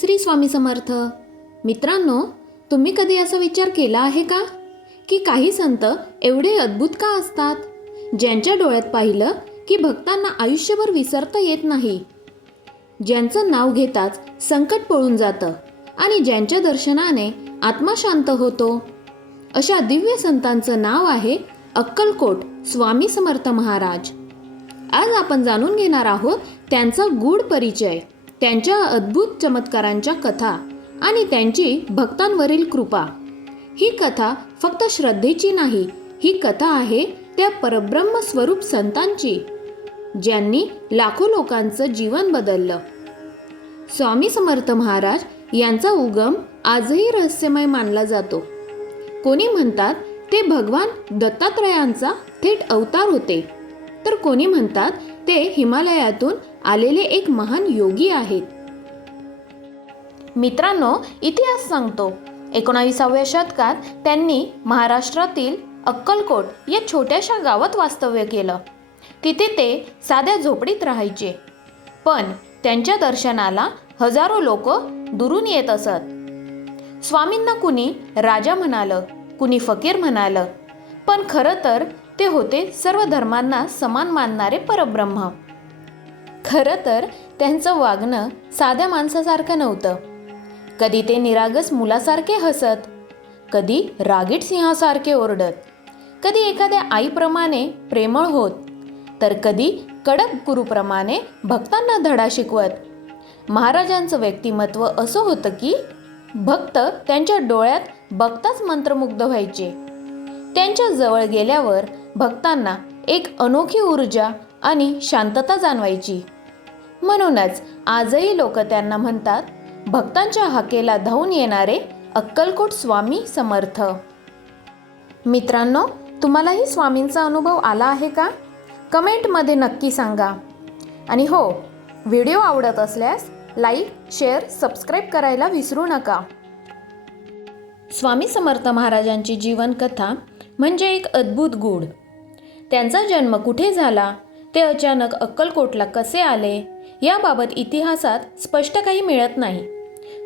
श्री स्वामी समर्थ. मित्रांनो तुम्ही कधी असा विचार केला आहे का? की काही संत एवढे अद्भुत का असतात? ज्यांच्या डोळ्यात पाहिलं की भक्तांना आयुष्यभर विसरता येत नाही. ज्यांचं नाव घेताच संकट पळून जातं आणि ज्यांच्या दर्शनाने आत्मा शांत होतो. अशा दिव्य संतांचं नाव आहे अक्कलकोट स्वामी समर्थ महाराज. आज आपण जाणून घेणार आहोत त्यांचा गूढ परिचय. त्यांच्या अद्भुत चमत्कारांच्या कथा आणि त्यांची भक्तांवरील कृपा. ही कथा फक्त श्रद्धेची नाही ही कथा आहे त्या परब्रह्म स्वरूप संतांची ज्यांनी लाखो लोकांचं जीवन बदललं. स्वामी समर्थ महाराज यांचा उगम आजही रहस्यमय मानला जातो. कोणी म्हणतात ते भगवान दत्तात्रयांचा थेट अवतार होते. तर कोणी म्हणतात ते हिमालयातून आलेले एक महान योगी आहेत. मित्रांनो इतिहास सांगतो. एकोणाविसाव्या शतकात त्यांनी महाराष्ट्रातील अक्कलकोट या छोट्याशा गावात वास्तव्य केलं. तिथे ते साध्या झोपडीत राहायचे. पण त्यांच्या दर्शनाला हजारो लोक दुरून येत असत. स्वामींना कुणी राजा म्हणालं कुणी फकीर म्हणालं पण खरं तर ते होते सर्व धर्मांना समान मानणारे परब्रह्म. खरं तर त्यांचं वागणं साध्या माणसासारखं नव्हतं. कधी ते निरागस मुलासारखे हसत कधी रागीट सिंहासारखे ओरडत कधी एखाद्या आईप्रमाणे प्रेमळ होत तर कधी कडक गुरुप्रमाणे भक्तांना धडा शिकवत. महाराजांचं व्यक्तिमत्व असं होतं की भक्त त्यांच्या डोळ्यात बघताच मंत्रमुग्ध व्हायचे. त्यांच्या जवळ गेल्यावर भक्तांना एक अनोखी ऊर्जा आणि शांतता जाणवायची. म्हणूनच आजही लोक त्यांना म्हणतात भक्तांच्या हाकेला धावून येणारे अक्कलकोट स्वामी समर्थ. मित्रांनो तुम्हालाही स्वामींचा अनुभव आला आहे का? कमेंटमध्ये नक्की सांगा. आणि हो व्हिडिओ आवडत असल्यास लाईक शेअर सबस्क्राईब करायला विसरू नका. स्वामी समर्थ महाराजांची जीवनकथा म्हणजे एक अद्भुत गूढ. त्यांचा जन्म कुठे झाला? ते अचानक अक्कलकोटला कसे आले? याबाबत इतिहासात स्पष्ट काही मिळत नाही.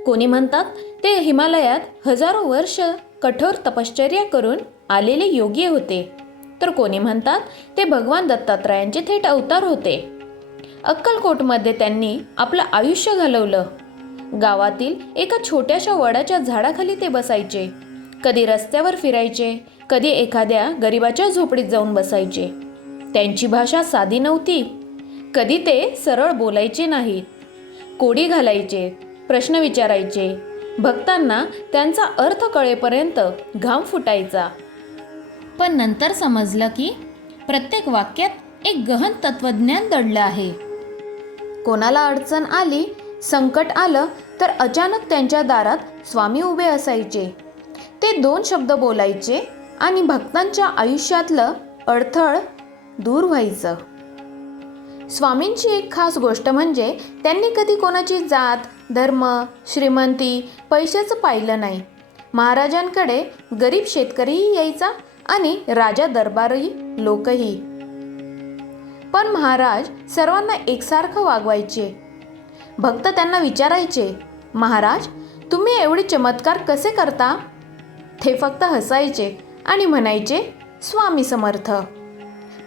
कोणी म्हणतात ते हिमालयात हजारो वर्ष कठोर तपश्चर्या करून आलेले योगी होते. तर कोणी म्हणतात ते भगवान दत्तात्रयांचे थेट अवतार होते. अक्कलकोटमध्ये त्यांनी आपलं आयुष्य घालवलं. गावातील एका छोट्याशा वडाच्या झाडाखाली ते बसायचे. कधी रस्त्यावर फिरायचे कधी एखाद्या गरिबाच्या झोपडीत जाऊन बसायचे? त्यांची भाषा साधी नव्हती. कधी ते सरळ बोलायचे नाहीत. कोडी घालायचे प्रश्न विचारायचे. भक्तांना त्यांचा अर्थ कळेपर्यंत घाम फुटायचा. पण नंतर समजलं की प्रत्येक वाक्यात एक गहन तत्वज्ञान दडलं आहे. कोणाला अडचण आली संकट आलं तर अचानक त्यांच्या दारात स्वामी उभे असायचे. ते दोन शब्द बोलायचे आणि भक्तांच्या आयुष्यातलं अडथळ दूर व्हायचं. स्वामींची एक खास गोष्ट म्हणजे त्यांनी कधी कोणाची जात धर्म श्रीमंती पैशाचं पाहिलं नाही. महाराजांकडे गरीब शेतकरीही यायचा आणि राजा दरबारही लोकही. पण महाराज सर्वांना एकसारखं वागवायचे. भक्त त्यांना विचारायचे महाराज तुम्ही एवढे चमत्कार कसे करता? ते फक्त हसायचे. आणि म्हणायचे स्वामी समर्थ.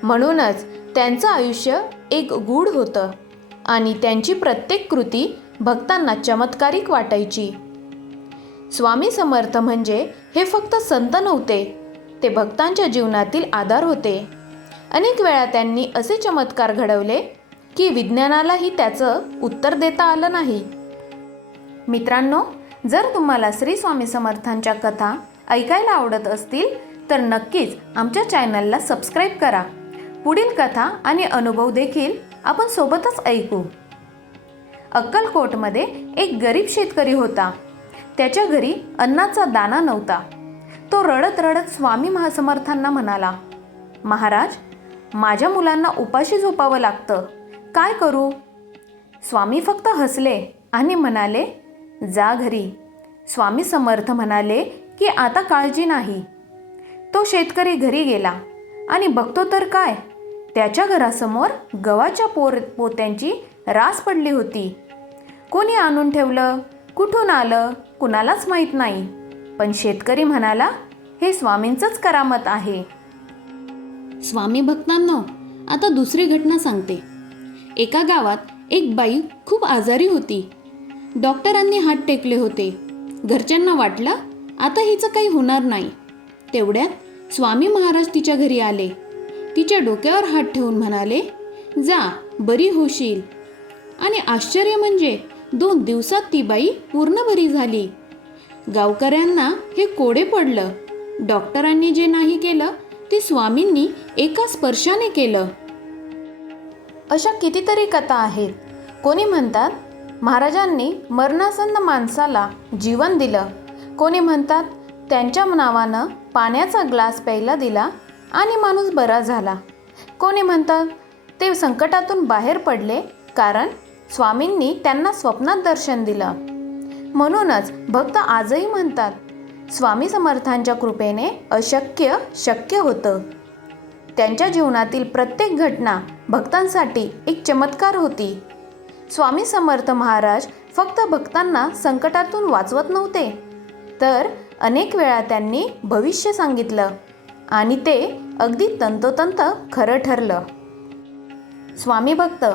म्हणूनच त्यांचं आयुष्य एक गूढ होतं आणि त्यांची प्रत्येक कृती भक्तांना चमत्कारिक वाटायची. स्वामी समर्थ म्हणजे हे फक्त संत नव्हते ते भक्तांच्या जीवनातील आधार होते. अनेक वेळा त्यांनी असे चमत्कार घडवले की विज्ञानालाही त्याचं उत्तर देता आलं नाही. मित्रांनो जर तुम्हाला श्री स्वामी समर्थांच्या कथा ऐकायला आवडत असतील तर नक्कीच आमच्या चॅनलला सबस्क्राईब करा. पुढील कथा आणि अनुभव देखील आपण सोबतच ऐकू. अक्कलकोटमध्ये एक गरीब शेतकरी होता. त्याच्या घरी अन्नाचा दाना नव्हता. तो रडत रडत स्वामी महासमर्थांना म्हणाला महाराज माझ्या मुलांना उपाशी झोपावं लागतं. काय करू? स्वामी फक्त हसले आणि म्हणाले जा घरी. स्वामी समर्थ म्हणाले की आता काळजी नाही. तो शेतकरी घरी गेला आणि बघतो तर काय? त्याच्या घरासमोर गव्हाच्या पोर पोत्यांची रास पडली होती. कोणी आणून ठेवलं? कुठून आलं? कुणालाच माहीत नाही. पण शेतकरी म्हणाला हे स्वामींचंच करामत आहे. स्वामी भक्तांनो आता दुसरी घटना सांगते. एका गावात एक बाई खूप आजारी होती. डॉक्टरांनी हात टेकले होते. घरच्यांना वाटलं आता हिचं काही होणार नाही. तेवढ्यात स्वामी महाराज तिच्या घरी आले. तिच्या डोक्यावर हात ठेवून म्हणाले जा बरी होशील. आणि आश्चर्य म्हणजे दोन दिवसात ती बाई पूर्ण बरी झाली. गावकऱ्यांना हे कोडे पडलं. डॉक्टरांनी जे नाही केलं ते स्वामींनी एका स्पर्शाने केलं. अशा कितीतरी कथा आहेत. कोणी म्हणतात महाराजांनी मरणासन्न माणसाला जीवन दिलं. कोणी म्हणतात त्यांच्या नावानं पाण्याचा ग्लास प्यायला दिला आणि माणूस बरा झाला. कोणी म्हणतात ते संकटातून बाहेर पडले कारण स्वामींनी त्यांना स्वप्नात दर्शन दिलं. म्हणूनच भक्त आजही म्हणतात स्वामी समर्थांच्या कृपेने अशक्य शक्य होतं. त्यांच्या जीवनातील प्रत्येक घटना भक्तांसाठी एक चमत्कार होती. स्वामी समर्थ महाराज फक्त भक्तांना संकटातून वाचवत नव्हते. तर अनेक वेळा त्यांनी भविष्य सांगितलं आणि ते अगदी तंतोतंत खरं ठरलं. स्वामी भक्त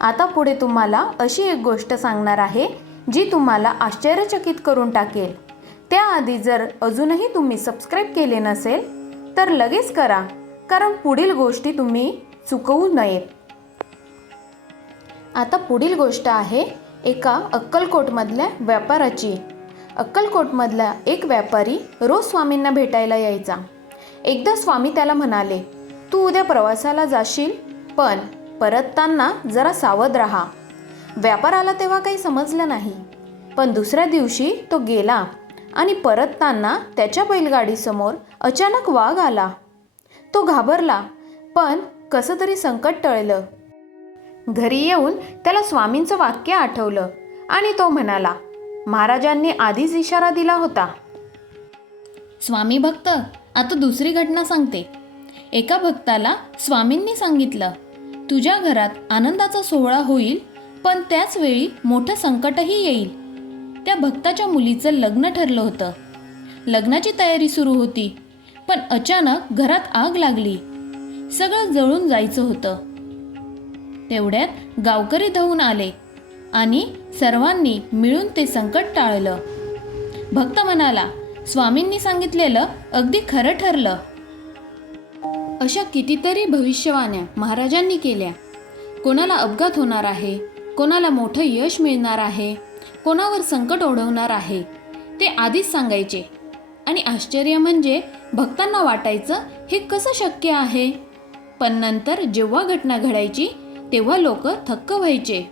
आता पुढे तुम्हाला अशी एक गोष्ट सांगणार आहे जी तुम्हाला आश्चर्यचकित करून टाकेल. त्याआधी जर अजूनही तुम्ही सबस्क्राईब केले नसेल तर लगेच करा कारण पुढील गोष्टी तुम्ही चुकवू नयेत. आता पुढील गोष्ट आहे एका अक्कलकोटमधल्या व्यापाराची. अक्कलकोटमधला एक व्यापारी रोज स्वामींना भेटायला यायचा. एकदा स्वामी त्याला म्हणाले तू उद्या प्रवासाला जाशील पण परतताना जरा सावध राहा. व्यापाराला तेव्हा काही समजलं नाही. पण दुसऱ्या दिवशी तो गेला आणि परतताना त्याच्या बैलगाडीसमोर अचानक वाघ आला. तो घाबरला पण कसं तरी संकट टळलं. घरी येऊन त्याला स्वामींचं वाक्य आठवलं आणि तो म्हणाला महाराजांनी आधीच इशारा दिला होता. स्वामी भक्त आता दुसरी घटना सांगते. एका भक्ताला स्वामींनी सांगितलं तुझ्या घरात आनंदाचा सोहळा होईल पण त्याच वेळी मोठं संकटही येईल. त्या भक्ताच्या मुलीचं लग्न ठरलं होतं. लग्नाची तयारी सुरू होती पण अचानक घरात आग लागली. सगळं जळून जायचं होतं. तेवढ्यात गावकरी धावून आले. आणि सर्वांनी मिळून ते संकट टाळलं. भक्त म्हणाला स्वामींनी सांगितलेलं अगदी खरं ठरलं. अशा कितीतरी भविष्यवाण्या महाराजांनी केल्या. कोणाला अपघात होणार आहे कोणाला मोठं यश मिळणार आहे कोणावर संकट ओढवणार आहे ते आधीच सांगायचे. आणि आश्चर्य म्हणजे भक्तांना वाटायचं हे कसं शक्य आहे? पण नंतर जेव्हा घटना घडायची तेव्हा लोक थक्क व्हायचे.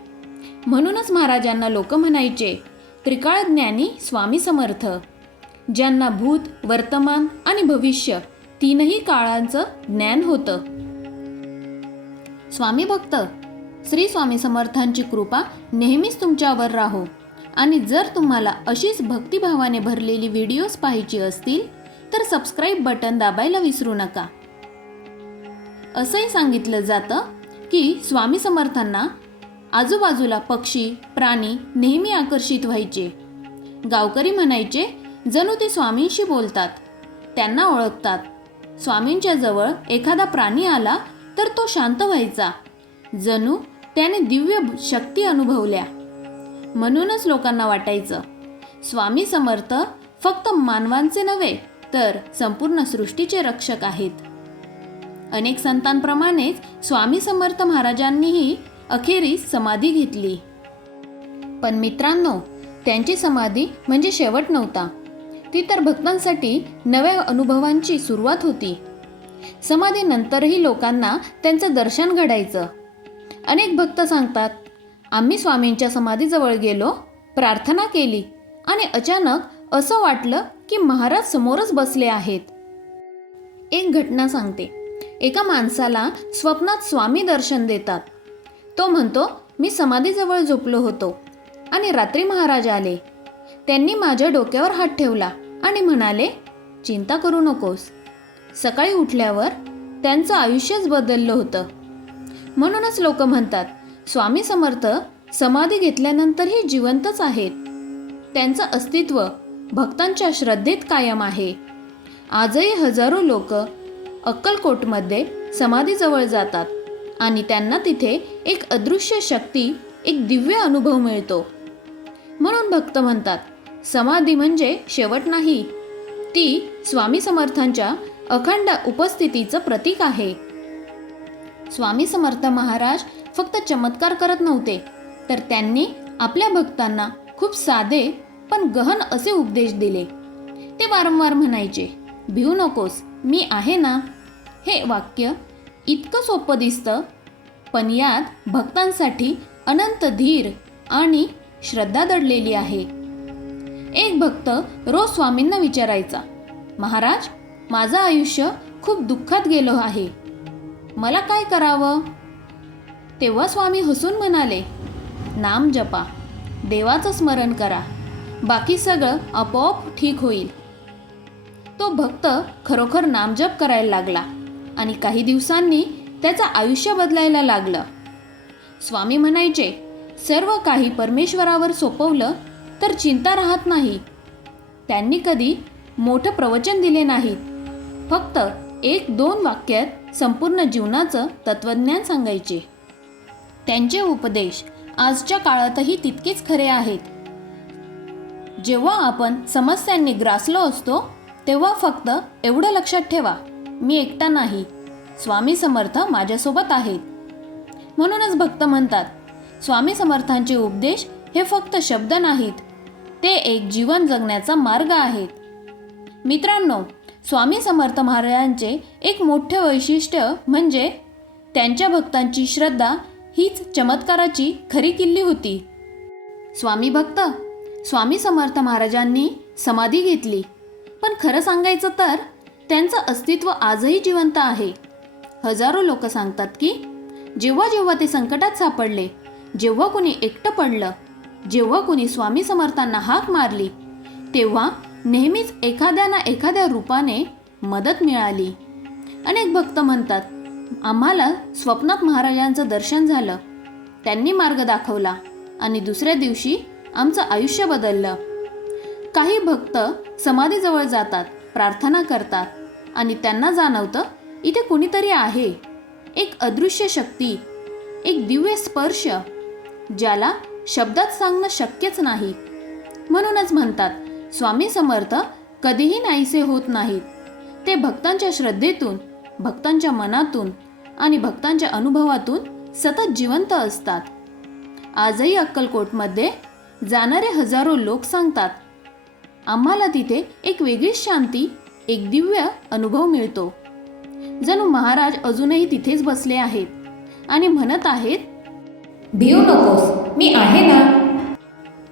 म्हणूनच महाराजांना लोक म्हणायचे त्रिकाळ ज्ञानी स्वामी समर्थ. ज्यांना भूत वर्तमान आणि भविष्य तीनही काळांचं ज्ञान होतं. स्वामी भक्त श्री स्वामी समर्थांची कृपा नेहमीच तुमच्यावर राहो. आणि जर तुम्हाला अशीच भक्तिभावाने भरलेली व्हिडिओज पाहायची असतील तर सबस्क्राईब बटन दाबायला विसरू नका. असंही सांगितलं जातं की स्वामी समर्थांना आजूबाजूला पक्षी प्राणी नेहमी आकर्षित व्हायचे. गावकरी म्हणायचे जणू ते स्वामींशी बोलतात. त्यांना ओळखतात. स्वामींच्या जवळ एखादा प्राणी आला तर तो शांत व्हायचा. जणू त्याने दिव्य शक्ती अनुभवल्या. म्हणूनच लोकांना वाटायचं स्वामी समर्थ फक्त मानवांचे नव्हे तर संपूर्ण सृष्टीचे रक्षक आहेत. अनेक संतांप्रमाणेच स्वामी समर्थ महाराजांनीही अखेरीस समाधी घेतली. पण मित्रांनो त्यांची समाधी म्हणजे शेवट नव्हता. ती तर भक्तांसाठी नव्या अनुभवांची सुरुवात होती. समाधीनंतरही लोकांना त्यांचं दर्शन घडायचं. अनेक भक्त सांगतात आम्ही स्वामींच्या समाधीजवळ गेलो प्रार्थना केली आणि अचानक असं वाटलं की महाराज समोरच बसले आहेत. एक घटना सांगते. एका माणसाला स्वप्नात स्वामी दर्शन देतात. तो म्हणतो मी समाधीजवळ झोपलो होतो. आणि रात्री महाराज आले. त्यांनी माझ्या डोक्यावर हात ठेवला आणि म्हणाले चिंता करू नकोस. सकाळी उठल्यावर त्यांचं आयुष्यच बदललं होतं. म्हणूनच लोक म्हणतात स्वामी समर्थ समाधी घेतल्यानंतरही जिवंतच आहेत. त्यांचं अस्तित्व भक्तांच्या श्रद्धेत कायम आहे. आजही हजारो लोक अक्कलकोटमध्ये समाधीजवळ जातात. आणि त्यांना तिथे एक अदृश्य शक्ती एक दिव्य अनुभव मिळतो. म्हणून भक्त म्हणतात समाधी म्हणजे शेवट नाही. ती स्वामी समर्थांच्या अखंड उपस्थितीचं प्रतीक आहे. स्वामी समर्थ महाराज फक्त चमत्कार करत नव्हते तर त्यांनी आपल्या भक्तांना खूप साधे पण गहन असे उपदेश दिले. ते वारंवार म्हणायचे भिऊ नकोस मी आहे ना? हे वाक्य इतकं सोपं दिसतं. पण यात भक्तांसाठी अनंत धीर आणि श्रद्धा दडलेली आहे. एक भक्त रोज स्वामींना विचारायचा महाराज माझं आयुष्य खूप दुःखात गेलो आहे. मला काय करावं? तेव्हा स्वामी हसून म्हणाले नाम जपा देवाचं स्मरण करा बाकी सगळं आपोआप ठीक होईल. तो भक्त खरोखर नामजप करायला लागला. आणि काही दिवसांनी त्याचं आयुष्य बदलायला लागलं. स्वामी म्हणायचे सर्व काही परमेश्वरावर सोपवलं तर चिंता राहत नाही. त्यांनी कधी मोठं प्रवचन दिले नाहीत. फक्त एक दोन वाक्यात संपूर्ण जीवनाचं तत्वज्ञान सांगायचे. त्यांचे उपदेश आजच्या काळातही तितकेच खरे आहेत. जेव्हा आपण समस्यांनी ग्रासलो असतो तेव्हा फक्त एवढं लक्षात ठेवा. मी एकटा नाही. स्वामी समर्थ माझ्यासोबत आहेत. म्हणूनच भक्त म्हणतात स्वामी समर्थांचे उपदेश हे फक्त शब्द नाहीत ते एक जीवन जगण्याचा मार्ग आहेत. मित्रांनो स्वामी समर्थ महाराजांचे एक मोठे वैशिष्ट्य म्हणजे त्यांच्या भक्तांची श्रद्धा हीच चमत्काराची खरी किल्ली होती. स्वामी भक्त स्वामी समर्थ महाराजांनी समाधी घेतली. पण खरं सांगायचं तर त्यांचं अस्तित्व आजही जिवंत आहे. हजारो लोक सांगतात की जेव्हा जेव्हा ते संकटात सापडले जेव्हा कोणी एकटं पडलं जेव्हा कोणी स्वामी समर्थांना हाक मारली तेव्हा नेहमीच एखाद्या ना एखाद्या रूपाने मदत मिळाली. अनेक भक्त म्हणतात आम्हाला स्वप्नात महाराजांचं दर्शन झालं. त्यांनी मार्ग दाखवला आणि दुसऱ्या दिवशी आमचं आयुष्य बदललं. काही भक्त समाधीजवळ जातात. प्रार्थना करतात आणि त्यांना जाणवतं इथे कुणीतरी आहे. एक अदृश्य शक्ती एक दिव्य स्पर्श ज्याला शब्दात सांगणं शक्यच नाही. म्हणूनच म्हणतात स्वामी समर्थ कधीही नाहीसे होत नाहीत. ते भक्तांच्या श्रद्धेतून भक्तांच्या मनातून आणि भक्तांच्या अनुभवातून सतत जिवंत असतात. आजही अक्कलकोटमध्ये जाणारे हजारो लोक सांगतात आम्हाला तिथे एक वेगळीच शांती एक दिव्य अनुभव मिळतो. जणू महाराज अजूनही तिथेच बसले आहेत आणि म्हणत आहेत भिऊ नकोस मी आहे ना?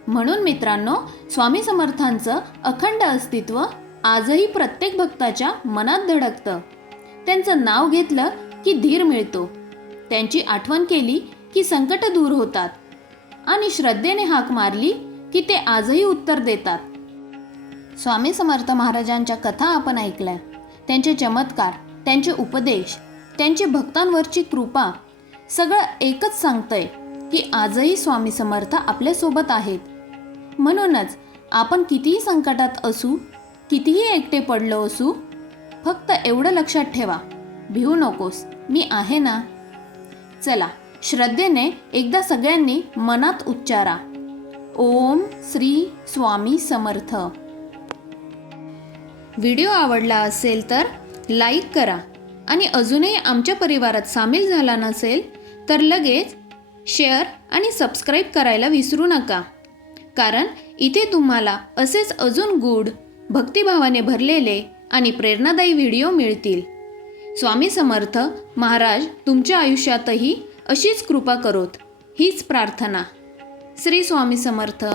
म्हणून मित्रांनो स्वामी समर्थांचं अखंड अस्तित्व आजही प्रत्येक भक्ताच्या मनात धडकतं. त्यांचं नाव घेतलं की धीर मिळतो. त्यांची आठवण केली की संकट दूर होतात. आणि श्रद्धेने हाक मारली की ते आजही उत्तर देतात. स्वामी समर्थ महाराजांच्या कथा आपण ऐकल्या. त्यांचे चमत्कार त्यांचे उपदेश त्यांची भक्तांवरची कृपा सगळं एकच सांगतंय की आजही स्वामी समर्थ आपल्यासोबत आहेत. म्हणूनच आपण कितीही संकटात असू कितीही एकटे पडलो असू फक्त एवढं लक्षात ठेवा. भिवू नकोस. मी आहे ना? चला श्रद्धेने एकदा सगळ्यांनी मनात उच्चारा. ओम श्री स्वामी समर्थ. व्हिडिओ आवडला असेल तर लाईक करा आणि अजूनही आमच्या परिवारात सामील झाला नसेल तर लगेच शेअर आणि सबस्क्राईब करायला विसरू नका. कारण इथे तुम्हाला असेच अजून गूढ भक्तिभावाने भरलेले आणि प्रेरणादायी व्हिडिओ मिळतील. स्वामी समर्थ महाराज तुमच्या आयुष्यातही अशीच कृपा करोत. हीच प्रार्थना. श्री स्वामी समर्थ.